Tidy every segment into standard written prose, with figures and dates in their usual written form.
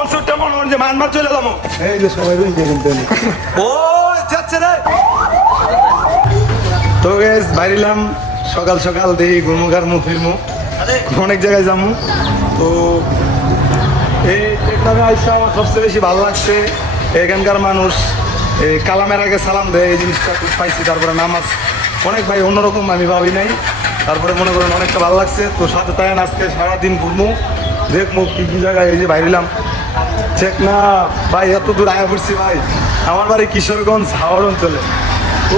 অঞ্চলটা মনে হয় যে মানমার চলে যাবো। এই যে সবাই কিন্তু ও যাচ্ছে রে। তো গাইস বাইরিলাম সকাল সকাল দেখি ঘুরমু ঘাড়মু ফিরমু অনেক জায়গায় যাবো। তো এই টেকনামে আইসা আমার সবচেয়ে বেশি ভালো লাগছে এখানকার মানুষ এই কালামের আগে সালাম দেয়, এই জিনিসটা খুব পাইছি। তারপরে নামাজ অনেক ভাই অন্যরকম আমি ভাবি নাই, তারপরে মনে করেন অনেকটা ভালো লাগছে। তো সাথে তাই আজকে সারাদিন ঘুরমু দেখবো কী কী জায়গায়। এই যে বাইরিলাম চেক না ভাই, এত দূর আয়া পড়ছি ভাই। আমার বাড়ি কিশোরগঞ্জ হাওড় অঞ্চলে।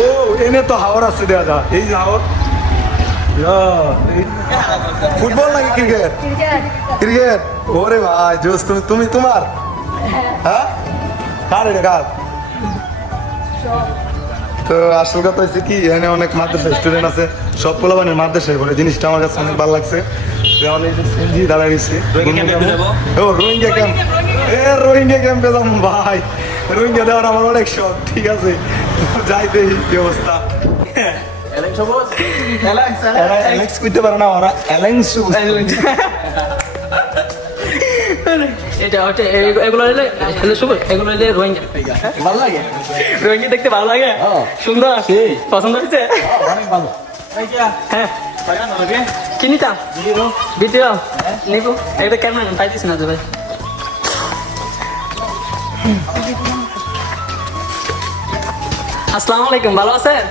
ও এনে তো হাওড় আছে দেওয়া যা, এই যে হাওড়। ফুটবল নাকি ক্রিকেট? ক্রিকেট। ওরে ভাই জোস, তুমি তোমার হ্যাঁ কার এটা কার? তো আসল কথা হচ্ছে কি, এখানে অনেক মাদ্রাসা স্টুডেন্ট আছে, সব পোলাবানের মাদ্রাসায় পড়ে। জিনিসটা আমার কাছে অনেক ভালো লাগছে। দাঁড়ায় গেছি রোহিঙ্গা ক্যাম্প। রোহিঙ্গা ক্যাম্পে যাবো ভাই, রোহিঙ্গা দেওয়ার আমার অনেক শখ। ঠিক আছে যাইতে কি অবস্থা। অ্যালেক্স করতে পারে না ওরা, অ্যালেক্স এগুলো রোহিঙ্গা ভালো লাগে, রোহিঙ্গা দেখতে ভালো লাগে, সুন্দর পছন্দ হয়েছে। হ্যাঁ চিনিতা ভিডিও নিবো একটা ক্যামেরা পাইতেছি না তো ভাই। আসসালামু আলাইকুম, ভালো আছেন?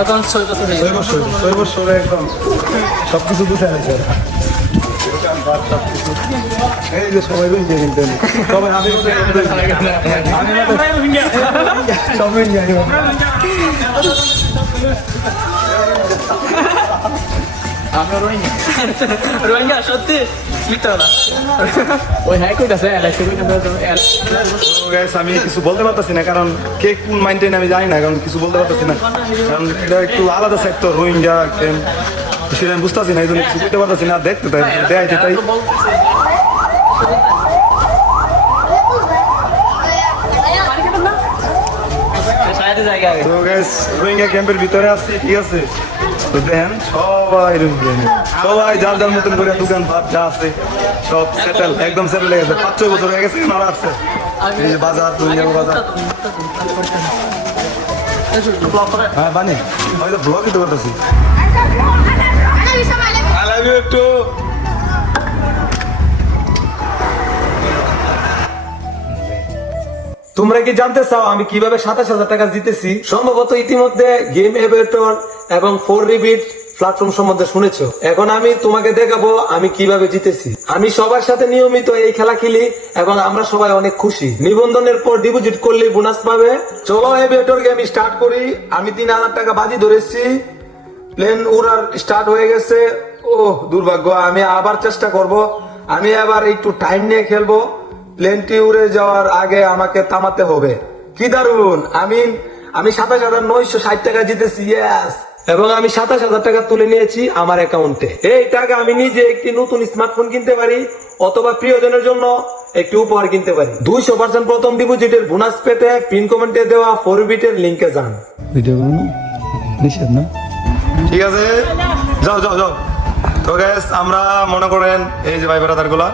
এখন 6 বছর একদম সবকিছু গুছাই আছে। এই যে সবাই রোহিঙ্গা কিন্তু সবাই আমি সব রোহিঙ্গা সত্যি ওই হ্যাঁ কইতাছে আমি কিছু বলতে পারতেছি না, কারণ কে কোন মাইন্ডেন আমি জানি না, কারণ কিছু বলতে পারতেছি না, কারণ এটা একটু আলাদা সেক্টর রোহিঙ্গা ক্যাম্প, সেটা আমি বুঝতেছি না, এই জন্য কিছু বুঝতে পারতেছি না। দেখতে তাই দেখাইতে তাই রোহিঙ্গা ক্যাম্পের ভিতরে আসছি। ঠিক আছে, তো দেখেন সবাই রোহিঙ্গা, সবাই যার যার মতন করে দোকান পাট যা আছে সব সেটেল, একদম সেটেল হয়ে গেছে। 5-6 বছর হয়ে গেছে মারা আসছে। এই যে বাজার, রোহিঙ্গা বাজার। হ্যাঁ বানি আমি তো ব্লগ দিতে পারতেছি। I love you একটু। তোমরা কি জানতে চাও আমি কিভাবে 27,000 টাকা জিতেছি? সম্ভবত ইতিমধ্যে গেম এভিয়েটর এবং 4Rebit প্ল্যাটফর্ম সম্বন্ধে শুনেছো। এখন আমি তোমাকে দেখাবো আমি কিভাবে জিতেছি। আমি সবার সাথে নিয়মিত এই খেলা খেলি এবং আমরা সবাই অনেক খুশি। নিবন্ধনের পর ডিপোজিট করলে বোনাস পাবে। চলো এভিয়েটর গেম স্টার্ট করি। আমি 3,000 টাকা বাজি ধরেছি। প্লেন উড়ার স্টার্ট হয়ে গেছে। ও দুর্ভাগ্য, আমি আবার চেষ্টা করব। আমি আবার একটু টাইম নিয়ে খেলবো। প্লেনটি উড়ে যাওয়ার আগে আমাকে থামাতে হবে। কি দারুন, আমি 27,960 টাকা জিতেছি। ইয়েস, এবং আমি 27,000 টাকা তুলে নিয়েছি আমার অ্যাকাউন্টে। এই টাকা আমি নিজে একটি নতুন স্মার্টফোন কিনতে পারি অথবা প্রিয়জনের জন্য একটি উপহার কিনতে পারি। 200% প্রথম ডিপোজিটের বোনাস পেতে পিন কমেন্টে দেওয়া 4Rebit এর লিংকে যান। ভিডিও নিষেধ না? ঠিক আছে, যাও যাও যাও। তো গাইস আমরা মনে করেন এই যে ভাই ব্রাদার গুলা,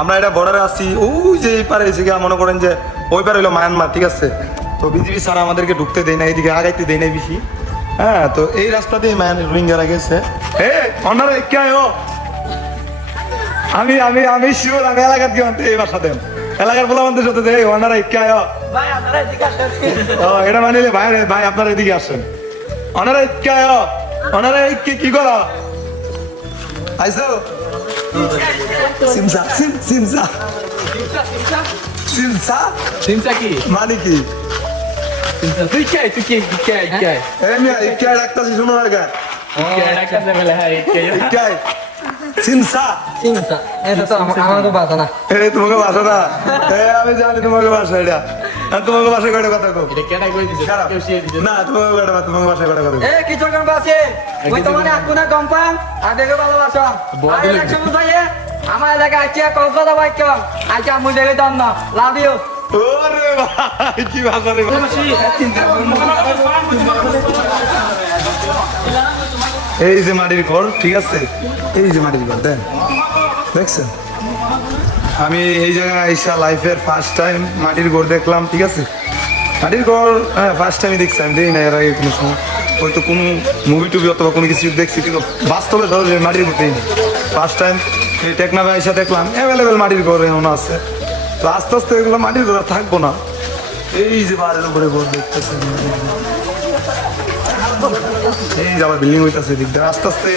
আমরা এটা বর্ডারে আসছি। ওই যে এই পারে এসে মনে করেন যে ওই পারে হলো মায়ানমার। ঠিক আছে, তো বিজিবি ছাড়া আমাদেরকে ঢুকতে দেয় না, এইদিকে আগাইতে দেয় না বেশি। হ্যাঁ, তো এই রাস্তা দিয়ে রোহিঙ্গারা গেছে। আমি আমি আমি শিওর আমি এলাকার কি আনতে এই বাসা দেন এলাকার বলা আমাদের সাথে দেয় ওনারা এটা মানিলে ভাই ভাই আপনারা এদিকে আসেন। ওনারা ওনারা কি করা আইসো সিমসা সিমসা সিমসা সিমসা কি মানে কি? তুই কে ডাক্তার শুনো না গা সিমসা সিমসা, এটা তো আমাদের ভাষা না। তোমাকে ভাষা না, আমি জানি তোমাকে ভাষা। এটা তোমাকে ভাষা কয়টা কথা কো না, তোমাকে ভাষা কয়টা কথা কিছু আছে বর্তমানে আকুনা কম্পান আদেরকে ভালোবাসা আমার এলাকায় কলকাতা বাইক আজকে আমি দেখে দাম না লাভ ইউ। ওরে ভাই কি ভাষা রে, এই যে মাটির ঘর। ঠিক আছে, এই যে মাটির ঘর দেন, দেখছেন? আমি এই জায়গায় আইসা লাইফের ফার্স্ট টাইম মাটির ঘর দেখলাম, ঠিক আছে? মাটির ঘর ফার্স্ট টাইমই দেখছি, আমি দেখি না এর আগে কোনো সময়, হয়তো কোনো মুভি টুভি অথবা কোনো কিছু দেখছি, কিন্তু বাস্তবে ধরো যে মাটির ঘর দেখিনি। ফার্স্ট টাইম এই টেকনাফে আইসা দেখলাম অ্যাভেলেবেল মাটির ঘর এমন আছে। তো আস্তে আস্তে এগুলো মাটির ঘর আর থাকবো না। এই যে বাড়ির উপরে ঘর দেখতেছেন, এই যে আবার বিল্ডিং হইতেছে দিক দিয়ে। আস্তে আস্তে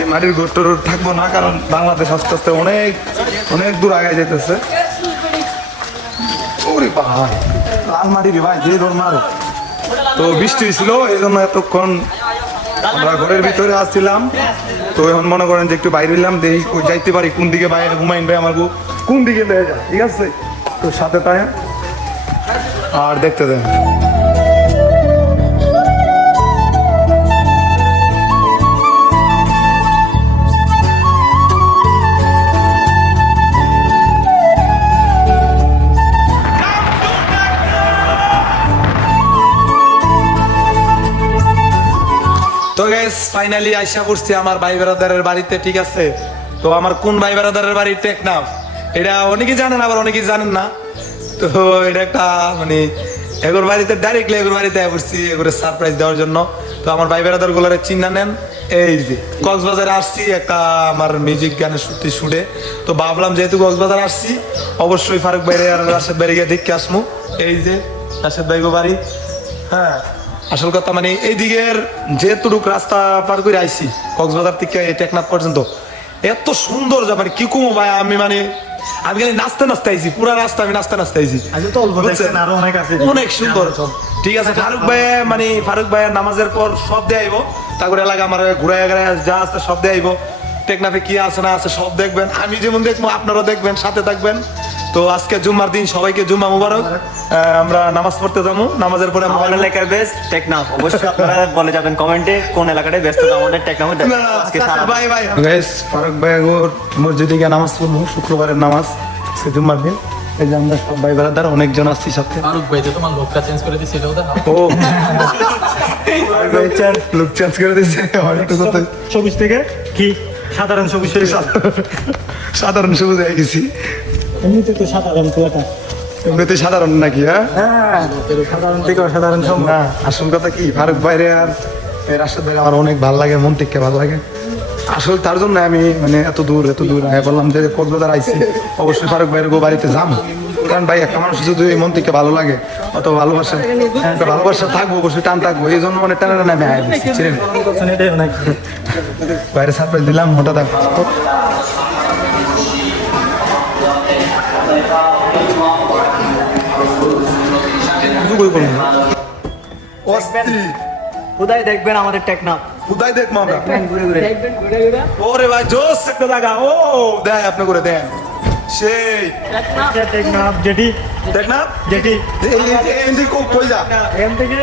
এই মাটির ঘর টর থাকবো না, কারণ বাংলাদেশ আস্তে আস্তে অনেক অনেক দূর আগে যেতেছে। ওরে ভাই, লাল মাটি রে ভাই, যে ধর মারে। তো বৃষ্টি ছিল, এই জন্য এতক্ষণ আমরা ঘরের ভিতরে আসছিলাম। তো এখন মনে করেন যে একটু বাইরে এলাম, দেখি কই যাইতে পারি, কোন দিকে বাইরে হুমায়ুন ভাই আমার কোন দিকে নিয়ে যায়, ঠিক আছে? তো সাথে তাই আর দেখতে দেন। তো গাইস ফাইনালি আইসা পড়ছি আমার ভাই ব্রাদারের বাড়িতে, ঠিক আছে? তো আমার কোন ভাই ব্রাদারের বাড়ি? টেকনাফ। এটা অনেকে জানেন, আবার অনেকে জানেন না। তো এটা একটা মানে এগোর বাড়িতে ডাইরেক্টলি এগোর বাড়িতে পড়ছি এগোরে সারপ্রাইজ দেওয়ার জন্য। তো আমার ভাই ব্রাদার গুলোরে চিন্তা নেন। এই যে কক্সবাজারে আসছি একটা আমার মিউজিক গানের শুটে। তো ভাবলাম যেহেতু কক্সবাজার আসছি, অবশ্যই ফারুক ভাইরে আর রাশেদ ভাইরে গিয়ে দেখে আসমু। এই যে রাশেদ ভাই গো বাড়ি। হ্যাঁ, আসল কথা মানে এই দিকের যেটুক রাস্তা পার করে আইছি কক্সবাজার থেকে টেকনাফ পর্যন্ত, এত সুন্দর যা মানে কি কমো ভাই। আমি খালি নাচতে নাচতে আইছি, পুরা রাস্তা আমি নাচতে নাচতে আইছি, অনেক সুন্দর। ঠিক আছে, ফারুক ভাই মানে ফারুক ভাইয়ের নামাজের পর সব দিয়ে আইব, তারপরে এলাকা আমার ঘুরাই যা আছে সব দিয়ে আইব। টেকনাফে কি আছে না আছে সব দেখবেন, আমি যেমন দেখবো আপনারাও দেখবেন, সাথে থাকবেন। তো আজকে জুম্মার দিন, সবাইকে জুম্মা মুবারক। আমরা নামাজ পড়তে যাবো, নামাজের পরে আমার এলাকার বেস্ট টেকনাফ। অবশ্যই আপনারা বলে যাবেন কমেন্টে কোন এলাকাটায় ব্যস্ত আমাদের টেকনাফে। আজকে সারা গাইস ফারুক ভাই মসজিদে গিয়ে নামাজ পড়বো, শুক্রবারের নামাজ, সে জুম্মার দিন। এই যে আমরা সব ভাই ব্রাদার অনেকজন আসছি সাথে। ফারুক ভাই যে তোমার লোকটা চেঞ্জ করে দিচ্ছে এটাও দেখো। ও লুক চেঞ্জ করে দিয়েছে অনেকটা কথা। সবুজ থেকে কি সাধারণ সবুজ সাধারণ সবুজ হয়ে গেছি। এমনিতে তো সাধারণ পুরাটা। এমনিতে সাধারণ নাকি? হ্যাঁ, সাধারণ থেকে অসাধারণ সম্ভব। না, আসল কথা কি ফারুক ভাইরে আর রাশেদ ভাই আমার অনেক ভালো লাগে, মন থেকে ভালো লাগে। আসলে তার জন্য আমি মানে এত দূর বললাম যে কক্সবাজার আইছি, অবশ্যই ফারুক ভাইয়ের বাড়িতে যাম। কারণ ভাই একটা মানুষ যদি মন থেকে ভালো লাগে, অত ভালোবাসা থাকবো, অবশ্যই টান থাকবো। এই জন্য মানে টানা টানা আমি আইছি, ছিলেন এটাই অনেক বাইরে সারপ্রাইজ দিলাম হঠাৎ। কোথায় দেখবেন আমাদের টেকনাফ। কোথায় দেখবো আমরা? ঘুরে ঘুরে ওরে ভাই জোস একটা জায়গা। ও দেয় আপনি করে দেন সেই টেকনাফ জেটি, টেকনাফ জেটি কই যা এখান থেকে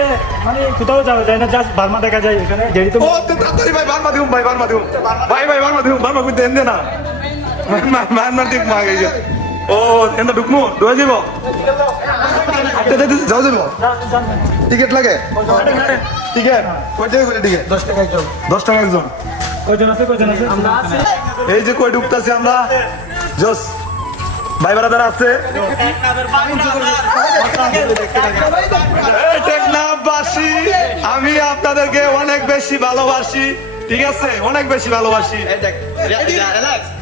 মানে কোথাও যাওয়া যায় না, জাস্ট বার্মা দেখা যায় এখানে জেটি। তো ও তাড়াতাড়ি ভাই বার্মা দিউম ভাই বার্মা দিউম বার্মা কই দেন দে না মার দিক মা গেছে। ও এন্ড ঢুকমু দোয়া যাব আচ্ছা দিতে যাও যাব। টিকিট লাগে? টিকিট কয় টাকা করে টিকিট? 10 টাকা একজন। 10 টাকা একজন। কয়জন আছে? আমরা আছি। এই যে কই ঢুকতাছি আমরা, জোস ভাই ব্রাদার আছে। এই টেকনাফবাসী, আমি আপনাদেরকে অনেক বেশি ভালোবাসি, ঠিক আছে? অনেক বেশি ভালোবাসি।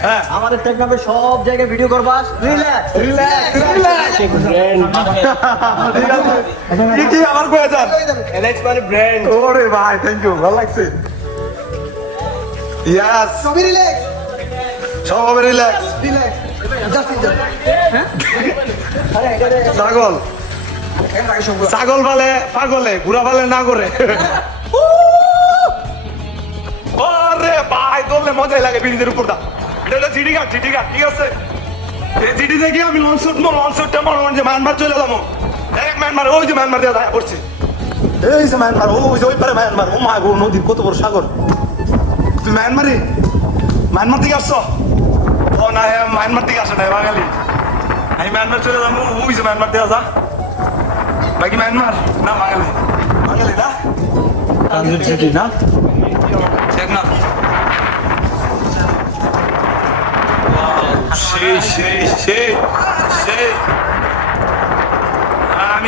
হ্যাঁ, আমাদের টেকনাফে সব জায়গায় ভিডিও করবা। রিল্যাক্স কি আমার কয়ে যান? এলেক্স মানে ব্র্যান্ড। ওরে ভাই থ্যাংক ইউ, ভালো লাগছে। ইয়াস, সবই রিল্যাক্স, সব রিল্যাক্স। ছাগল ছাগল বলে পাগলে, ঘুরা বলে না করে। ওরে ভাই তোলে মজাই লাগে ব্রিজের উপরটা। এটা জিডি ঘাট, ঠিক আছে? এই জিডি থেকে আমি লঞ্চ উঠতে মনে হয় যে মায়ানমার চলে যাবো। এক মায়ানমার, ওই যে মায়ানমার দিয়ে দেখা পড়ছি। এই যে মায়ানমার, ওই পারে মায়ানমার। ও মা গো, নদীর কত বড় সাগর। তুই মায়ানমার থেকে আসছো? ও না, মায়ানমার থেকে আসো না, বাঙালি। আমি মায়ানমার চলে যাবো, ওই যে মায়ানমার দেওয়া যা। বাকি মায়ানমার না, বাঙালি না? ট্রানজিট সিটি না? টেকনাফ সেই সেই সেই সেই আমি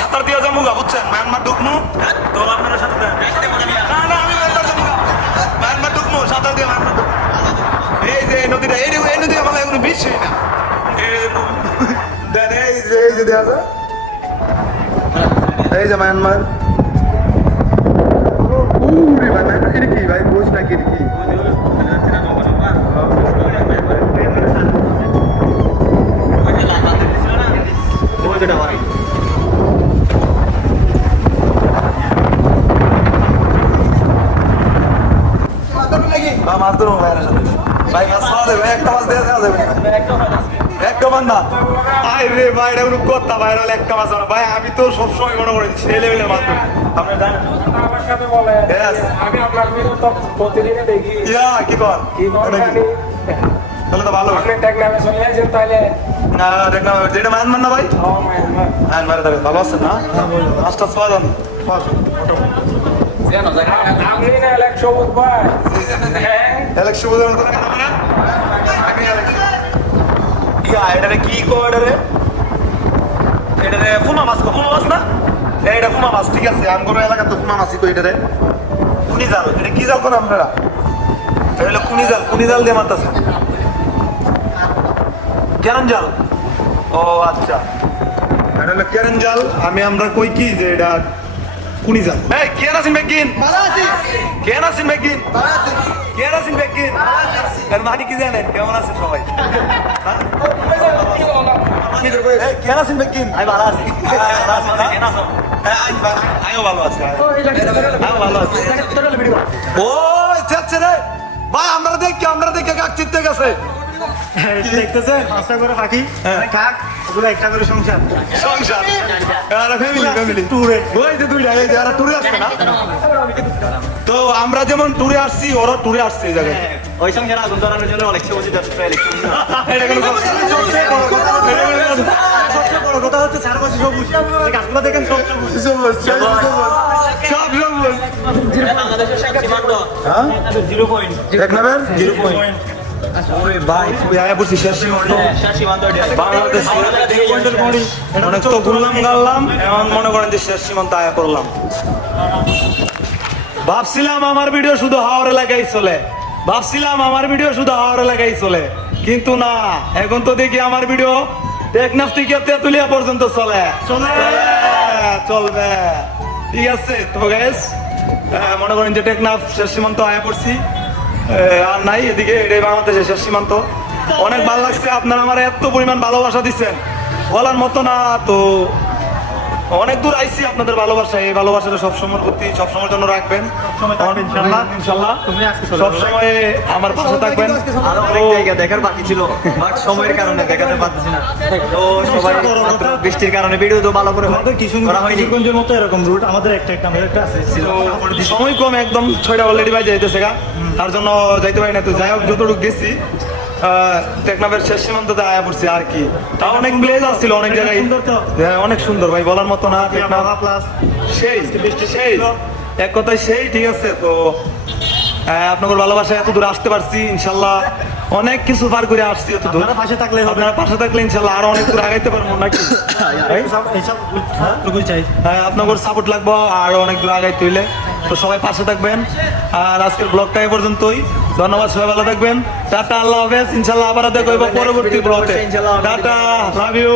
সাঁতার দিয়া যাবো গা, বুঝছেন? মায়ানমার ঢুকমু, তো আপনারা সাঁতার দেন। না না, আমি মায়ানমার ঢুকমু, সাঁতার দিয়ে মায়ানমার ঢুকমু। এই যে এই নদীটা, এই নদী আমার এখনো বিশ্বাসই না। দেন এই যে দেখা যায়, এই যে মায়ানমার। উরে ভাই, মায়ানমার এটা কি ভাই, বুঝ না কি এটা কি? মাছ ধরবো ভাইয়ের সাথে। ভাই মাছ পাওয়া যাবে, একটা মাছ দেওয়া যাবে না? একটা মাছ না, আই রে ভাই, এটা কোনো কথা ভাই, হলে একটা মাছ না ভাই। আমি তো সবসময় মনে করি সেই লেভেলের মাছ ধরি। আপনার জানেন? আমার সাথে বলে Yes. আমি আপনার ভিডিও তো প্রতিদিনই দেখি ইয়া কি কর? কি এটা কি? তাহলে তো ভালো। আপনি টেকনামে চলে আসেন তাহলে না দেখলাম যেটা মায়ানমার না ভাই, মায়ানমারে থাকবে, ভালো আছে না? মাছটা পাওয়া যান, আপনি না এলাক সবুজ ভাই হ্যাঁ ইলেকশন বোঝার মতো কেন না? আমি ইলেকশন ইয়া এটারে কি কো, এটারে ফুমা মাছ কো, ফুমা মাছ না? এটা ফুমা মাছ, ঠিক আছে। আমগো এলাকা তো ফুমা মাছই তো। এটারে কুনি জাল, এটা কি জাল কোন আপনারা? এটা হলো কুনি জাল দিয়ে মারতেছে। কেরন জাল, ও আচ্ছা, এটা হলো কেরন জাল। আমরা কই কি যে এটা কুনি জাল। এই কেন আছেন বেগিন? ভালো আছি। কেন আছেন বেগিন? ভালো আছি। কেন আছেন বেগিন? এর মানে কি জানেন? কেমন আছেন সবাই? এই কেন আছেন বেগিন? আমি ভালো আছি। আমিও ভালো আছি। আমিও ভালো আছি। ও যাচ্ছে রে ভাই, আমরা দেখে কাক চিত্তে গেছে। দেখতেছেন 5টা করে পাখি খাক, ওগুলো একটা করে সংসার সংসার আর ফ্যামিলি ট্যুরে, ওই যে দুইটা, এই যে আর ট্যুরে আসছে না? তো আমরা যেমন ট্যুরে আসছি, ওরা ট্যুরে আসছে এই জায়গায়। ওই সঙ্গে আগুন ধরানোর জন্য অনেক সবুজ এটা কোনো কথা না। সবচেয়ে বড় কথা হচ্ছে চারপাশে সবুজ, এই গাছগুলো দেখেন সব সবুজ। সব সবুজ। এক নাম্বার 0 পয়েন্ট। ওরে ভাই, তুই আয়া বলছিস শেষ সীমান্ত বাংলাদেশ। অনেক তো ঘুরলাম গাল্লাম, এমন মনে করেন যে শেষ সীমান্ত আয়া করলাম। ভাবছিলাম আমার ভিডিও শুধু হাওড় এলাকায় চলে, কিন্তু না, এখন তো দেখি আমার ভিডিও টেকনাফ থেকে তেতুলিয়া পর্যন্ত চলবে। ঠিক আছে তো গাইস, মনে করেন যে টেকনাফ শেষ সীমান্ত আয়া পড়ছি, আর নাই এদিকে, এটাই বাংলাদেশের শেষ সীমান্ত। অনেক ভালো লাগছে, আপনারা আমার এত পরিমাণ ভালোবাসা দিচ্ছেন বলার মতো না। তো অনেক দূর আইছি আপনাদের ভালোবাসা, এই ভালোবাসাটা সবসময় প্রতি সবসময়ের জন্য রাখবেন ইনশাল্লাহ। সবসময় আমার পাশে থাকবেন। আরো অনেক জায়গা দেখার বাকি ছিল, বাট সময়ের কারণে দেখাতে পারতেছি না। তো সবাই বৃষ্টির কারণে ভিডিও তো ভালো করে করা হয়নি। কিশোরগঞ্জের মতো এরকম রুট আমাদের একটা আছে ছিল। সময় কম, একদম 6টা অলরেডি বাজে যাইতেছে গা, তার জন্য যাইতে পারি না। তো যাই হোক, যতটুকু গেছি টেকনাফের শেষ সীমান্ততে আয়া পড়ছি আর কি। তাও অনেক প্লেস আসছিল, অনেক জায়গায়। হ্যাঁ, অনেক সুন্দর ভাই, বলার মতো না। টেকনাফ সেই এক কথায় সেই, ঠিক আছে। তো আপনাদের ভালোবাসা এত দূর আসতে পারছি, ইনশাল্লাহ অনেক কিছু পার করে আসছি। এত দূর আপনারা পাশে থাকলে ইনশাল্লাহ আরো অনেক দূর আগাইতে পারবো নাকি? এইসব চাই। হ্যাঁ, আপনাদের সাপোর্ট লাগবে আরো অনেক দূর আগাইতে হইলে। তো সবাই পাশে থাকবেন। আর আজকের ব্লগটা এই পর্যন্তই। ধন্যবাদ, সবাই ভালো থাকবেন। টাটা, আল্লাহ হাফেজ। ইনশাল্লাহ আবার দেখা হইব পরবর্তী ব্লগে। Tata, love you.